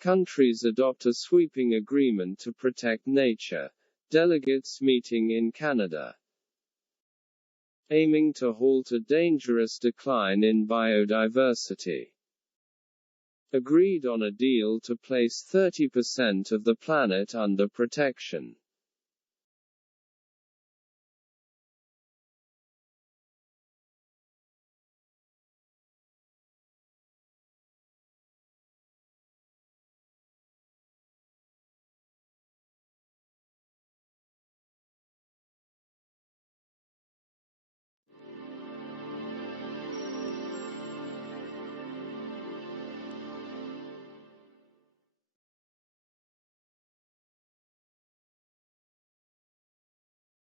Countries adopt a sweeping agreement to protect nature. Delegates meeting in Canada, aiming to halt a dangerous decline in biodiversity. Agreed on a deal to place 30% of the planet under protection.